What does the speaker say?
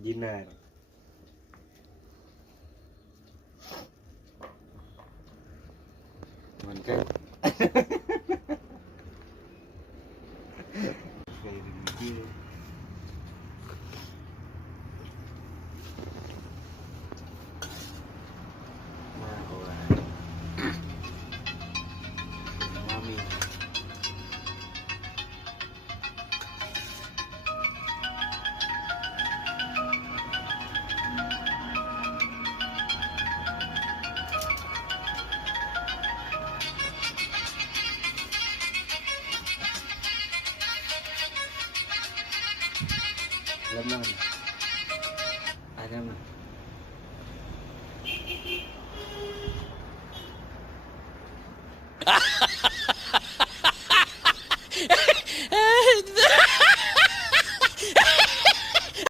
Ginar. Mantap. Kayak gitu. Nah, kawan. Mami. Lemon. Ada mah.